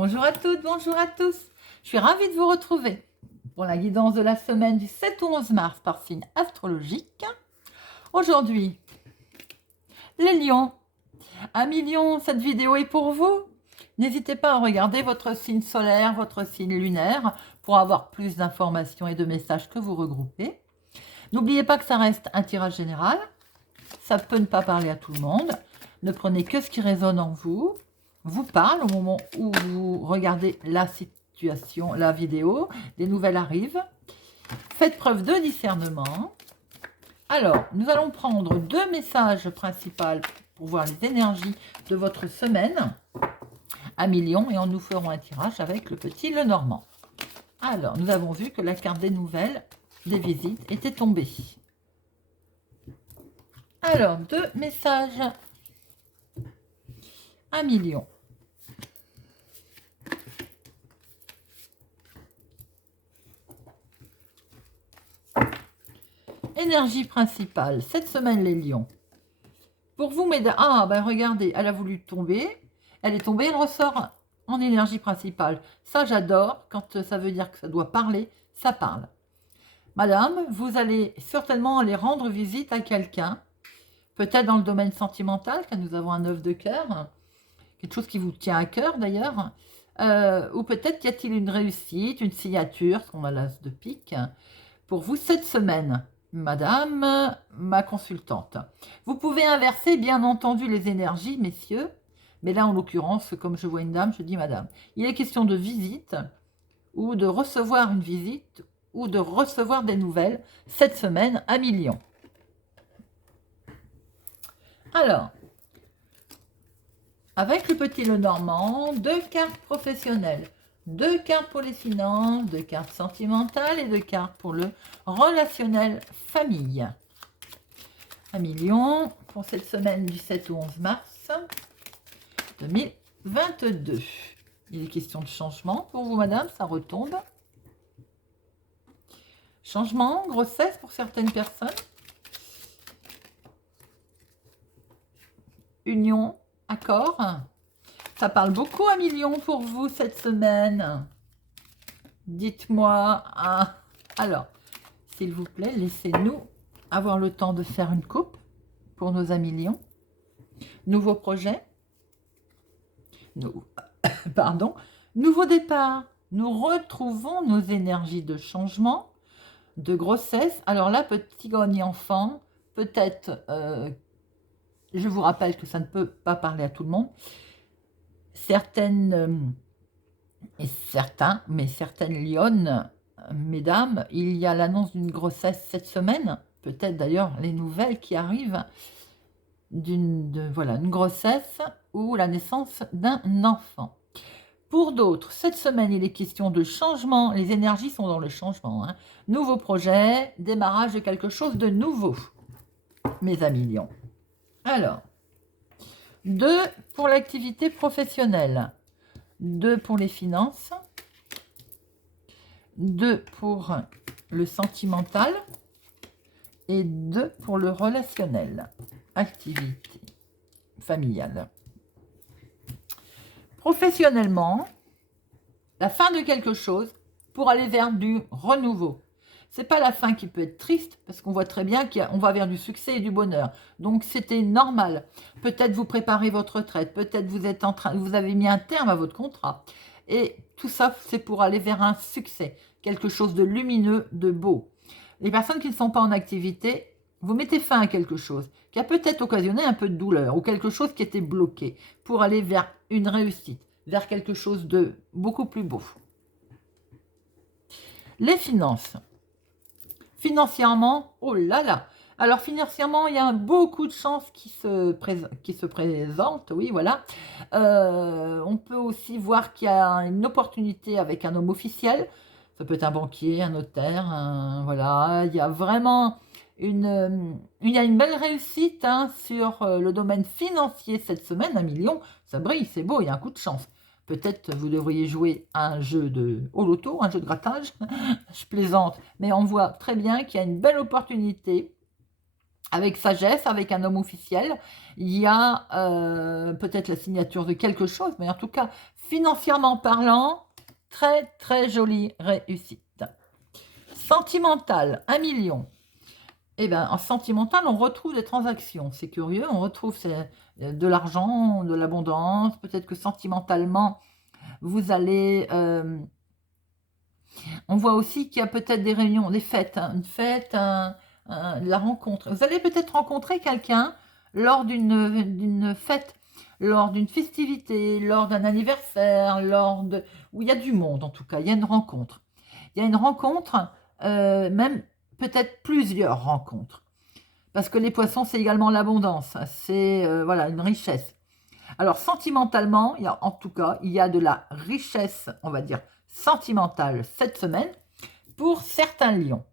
Bonjour à toutes, bonjour à tous. Je suis ravie de vous retrouver pour la guidance de la semaine du 7 au 11 mars par signe astrologique. Aujourd'hui, les lions. Amis lions, cette vidéo est pour vous. N'hésitez pas à regarder votre signe solaire, votre signe lunaire pour avoir plus d'informations et de messages que vous regroupez. N'oubliez pas que ça reste un tirage général. Ça peut ne pas parler à tout le monde. Ne prenez que ce qui résonne en vous. Vous parle au moment où vous regardez la situation, la vidéo, les nouvelles arrivent. Faites preuve de discernement. Alors, nous allons prendre deux messages principaux pour voir les énergies de votre semaine à millions et nous ferons un tirage avec le petit Lenormand. Alors, nous avons vu que la carte des nouvelles, des visites, était tombée. Alors, deux messages à millions. Énergie principale, cette semaine les lions. Pour vous, mesdames, regardez, elle a voulu tomber. Elle est tombée, elle ressort en énergie principale. Ça, j'adore. Quand ça veut dire que ça doit parler, ça parle. Madame, vous allez certainement aller rendre visite à quelqu'un. Peut-être dans le domaine sentimental, car nous avons un 9 de cœur. Quelque chose qui vous tient à cœur, d'ailleurs. Ou peut-être y a-t-il une réussite, une signature, ce qu'on a l'as de pique, pour vous cette semaine. Madame, ma consultante. Vous pouvez inverser, bien entendu, les énergies, messieurs. Mais là, en l'occurrence, comme je vois une dame, je dis madame. Il est question de visite, ou de recevoir une visite, ou de recevoir des nouvelles cette semaine à millions. Alors, avec le petit Lenormand, deux cartes professionnelles. 2 cartes pour les finances, 2 cartes sentimentales et 2 cartes pour le relationnel famille. Un million pour cette semaine du 7 au 11 mars 2022. Il est question de changement pour vous, madame, ça retombe. Changement, grossesse pour certaines personnes. Union, accord. Ça parle beaucoup à millions pour vous cette semaine. Dites-moi. Alors, s'il vous plaît, laissez-nous avoir le temps de faire une coupe pour nos amis lions. Nouveau projet. Pardon. Nouveau départ. Nous retrouvons nos énergies de changement, de grossesse. Alors là, petit grenier enfant, peut-être, je vous rappelle que ça ne peut pas parler à tout le monde. Certaines certaines lionnes, mesdames, il y a l'annonce d'une grossesse cette semaine, peut-être d'ailleurs les nouvelles qui arrivent d'une grossesse ou la naissance d'un enfant. Pour d'autres, cette semaine, il est question de changement, les énergies sont dans le changement. Nouveau projet, démarrage de quelque chose de nouveau, mes amis lions. Alors, 2 pour l'activité professionnelle. 2 pour les finances, 2 pour le sentimental et 2 pour le relationnel, activité familiale. Professionnellement, la fin de quelque chose pour aller vers du renouveau. C'est pas la fin qui peut être triste, parce qu'on voit très bien qu'on va vers du succès et du bonheur. Donc, c'était normal. Peut-être vous préparez votre retraite, peut-être vous avez mis un terme à votre contrat. Et tout ça, c'est pour aller vers un succès, quelque chose de lumineux, de beau. Les personnes qui ne sont pas en activité, vous mettez fin à quelque chose qui a peut-être occasionné un peu de douleur ou quelque chose qui était bloqué pour aller vers une réussite, vers quelque chose de beaucoup plus beau. Les finances. Financièrement, oh là là. Alors financièrement, il y a beaucoup de chances qui se présentent. Oui, voilà. On peut aussi voir qu'il y a une opportunité avec un homme officiel. Ça peut être un banquier, un notaire. Voilà. Il y a vraiment il y a une belle réussite sur le domaine financier cette semaine. 1 million, ça brille, c'est beau, il y a un coup de chance. Peut-être vous devriez jouer à un jeu au loto, un jeu de grattage. Je plaisante, mais on voit très bien qu'il y a une belle opportunité avec sagesse, avec un homme officiel. Il y a peut-être la signature de quelque chose, mais en tout cas, Financièrement parlant, très très jolie réussite. Sentimental, 1 million. Eh bien, en sentimental, on retrouve des transactions. C'est curieux, on retrouve de l'argent, de l'abondance. Peut-être que sentimentalement, vous allez... on voit aussi qu'il y a peut-être des réunions, des fêtes, hein, une fête, la rencontre. Vous allez peut-être rencontrer quelqu'un lors d'une fête, lors d'une festivité, lors d'un anniversaire, où il y a du monde en tout cas, il y a une rencontre. Il y a une rencontre, même peut-être plusieurs rencontres. Parce que les poissons, c'est également l'abondance, c'est voilà, une richesse. Alors, sentimentalement, en tout cas, il y a de la richesse, on va dire, sentimentale cette semaine pour certains lions.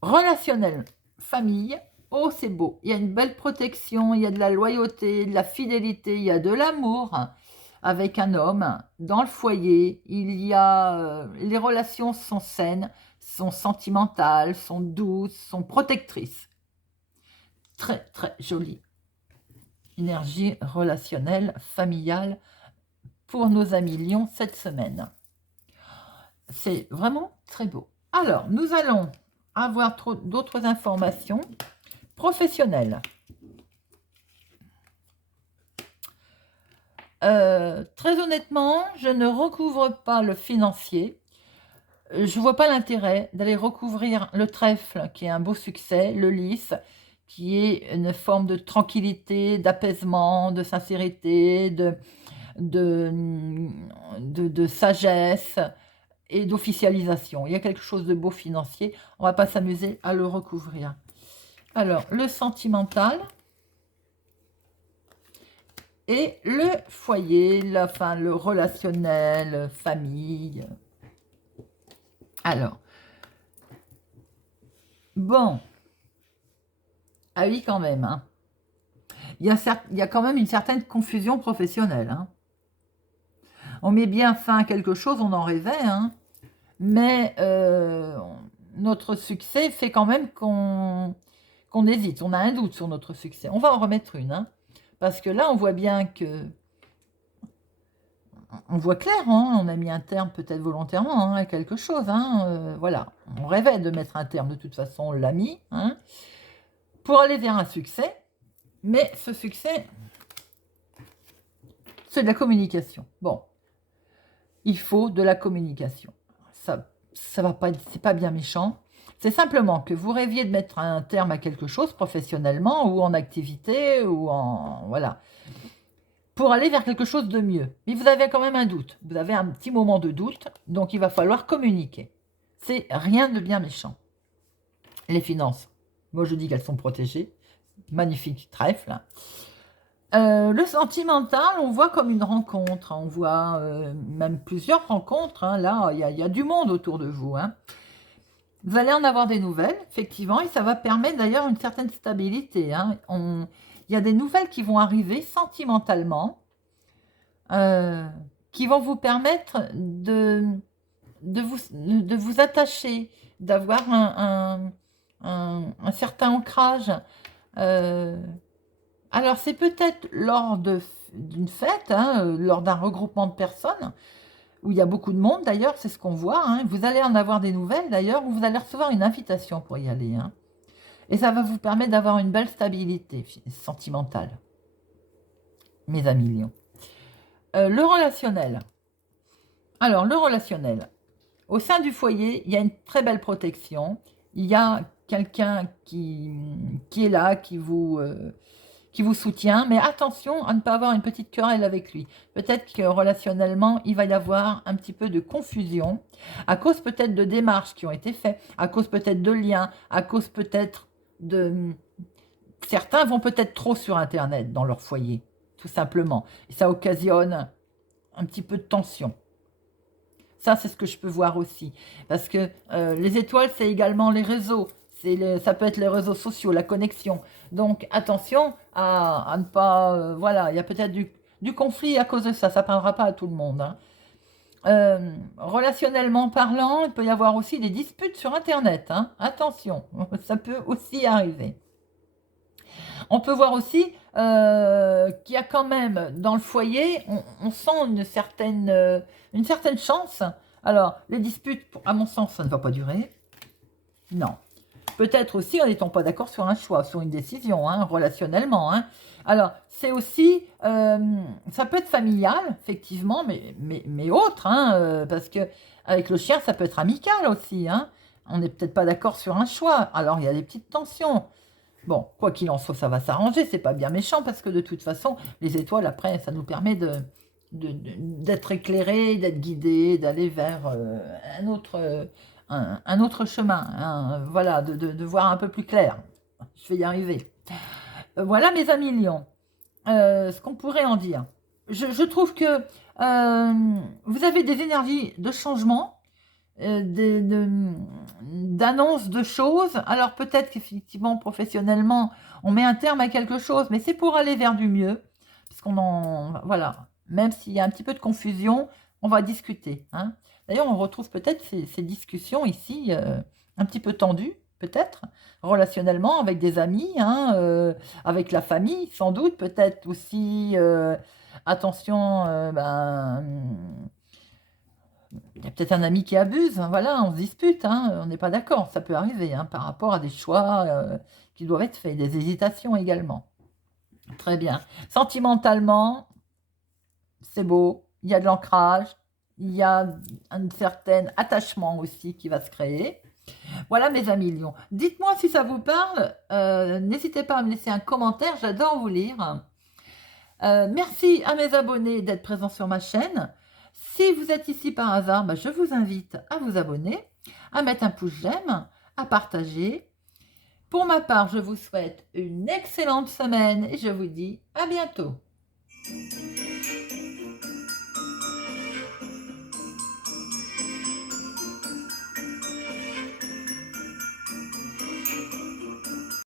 Relationnel, famille, oh, c'est beau. Il y a une belle protection, il y a de la loyauté, de la fidélité, il y a de l'amour avec un homme dans le foyer. Il y a les relations sont saines, sont sentimentales, sont douces, sont protectrices. Très, très jolie. Énergie relationnelle, familiale pour nos amis lions cette semaine. C'est vraiment très beau. Alors, nous allons avoir d'autres informations professionnelles. Très honnêtement, je ne recouvre pas le financier. Je ne vois pas l'intérêt d'aller recouvrir le trèfle, qui est un beau succès, le lys, qui est une forme de tranquillité, d'apaisement, de sincérité, de sagesse et d'officialisation. Il y a quelque chose de beau financier. On ne va pas s'amuser à le recouvrir. Alors, le sentimental et le foyer, le relationnel, famille. Alors, bon. Ah oui, quand même. Hein. Il y a quand même une certaine confusion professionnelle. Hein. On met bien fin à quelque chose, on en rêvait, hein, mais notre succès fait quand même qu'on hésite. On a un doute sur notre succès. On va en remettre une, hein, parce que là, on voit bien que... On voit clair, hein, on a mis un terme peut-être volontairement hein, à quelque chose. Hein, voilà, on rêvait de mettre un terme, de toute façon, on l'a mis, hein, pour aller vers un succès. Mais ce succès, c'est de la communication. Bon, il faut de la communication. Ça va pas, c'est pas bien méchant. C'est simplement que vous rêviez de mettre un terme à quelque chose professionnellement ou en activité ou en voilà pour aller vers quelque chose de mieux. Mais vous avez quand même un doute. Vous avez un petit moment de doute, donc il va falloir communiquer. C'est rien de bien méchant. Les finances, moi je dis qu'elles sont protégées. Magnifique trèfle. Le sentimental, on voit comme une rencontre. On voit même plusieurs rencontres. Hein. Là, il y a du monde autour de vous. Hein. Vous allez en avoir des nouvelles, effectivement, et ça va permettre d'ailleurs une certaine stabilité. Hein. Il y a des nouvelles qui vont arriver sentimentalement, qui vont vous permettre de vous attacher, d'avoir un certain ancrage. Alors, c'est peut-être lors d'une fête, hein, lors d'un regroupement de personnes, où il y a beaucoup de monde d'ailleurs, c'est ce qu'on voit. Hein. Vous allez en avoir des nouvelles d'ailleurs, où vous allez recevoir une invitation pour y aller. Hein. Et ça va vous permettre d'avoir une belle stabilité sentimentale, mes amis lions. Le relationnel. Alors, le relationnel. Au sein du foyer, il y a une très belle protection. Il y a quelqu'un qui est là, qui vous soutient, mais attention à ne pas avoir une petite querelle avec lui. Peut-être que relationnellement, il va y avoir un petit peu de confusion, à cause peut-être de démarches qui ont été faites, à cause peut-être de liens, à cause peut-être de... Certains vont peut-être trop sur Internet dans leur foyer, tout simplement. Et ça occasionne un petit peu de tension. Ça, c'est ce que je peux voir aussi. Parce que les étoiles, c'est également les réseaux. Ça peut être les réseaux sociaux, la connexion. Donc, attention à ne pas... voilà, il y a peut-être du conflit à cause de ça. Ça ne parlera pas à tout le monde. Hein. Relationnellement parlant, il peut y avoir aussi des disputes sur Internet. Hein. Attention, ça peut aussi arriver. On peut voir aussi qu'il y a quand même dans le foyer, on sent une certaine chance. Alors, les disputes, à mon sens, ça ne va pas durer. Non. Peut-être aussi en n'étant pas d'accord sur un choix, sur une décision, hein, relationnellement. Hein. Alors, c'est aussi, ça peut être familial, effectivement, mais autre, hein, parce que avec le chien, ça peut être amical aussi. Hein. On n'est peut-être pas d'accord sur un choix. Alors, il y a des petites tensions. Bon, quoi qu'il en soit, ça va s'arranger. C'est pas bien méchant parce que de toute façon, les étoiles, après, ça nous permet d'être éclairés, d'être guidés, d'aller vers un autre chemin. Hein, voilà, de voir un peu plus clair. Je vais y arriver. Voilà, mes amis lions, ce qu'on pourrait en dire. Je trouve que vous avez des énergies de changement, d'annonce de choses. Alors peut-être qu'effectivement, professionnellement, on met un terme à quelque chose, mais c'est pour aller vers du mieux. Puisqu'on en... Voilà. Même s'il y a un petit peu de confusion, on va discuter. Hein. D'ailleurs, on retrouve peut-être ces discussions ici, un petit peu tendues, peut-être, relationnellement, avec des amis, hein, avec la famille, sans doute, peut-être aussi, attention, il y a peut-être un ami qui abuse, hein, voilà, on se dispute, hein, on n'est pas d'accord, ça peut arriver, hein, par rapport à des choix qui doivent être faits, des hésitations également. Très bien. Sentimentalement, c'est beau, il y a de l'ancrage, il y a un certain attachement aussi qui va se créer. Voilà mes amis lions. Dites-moi si ça vous parle, n'hésitez pas à me laisser un commentaire, j'adore vous lire. Merci à mes abonnés d'être présents sur ma chaîne. Si vous êtes ici par hasard, je vous invite à vous abonner, à mettre un pouce j'aime, à partager. Pour ma part, je vous souhaite une excellente semaine et je vous dis à bientôt.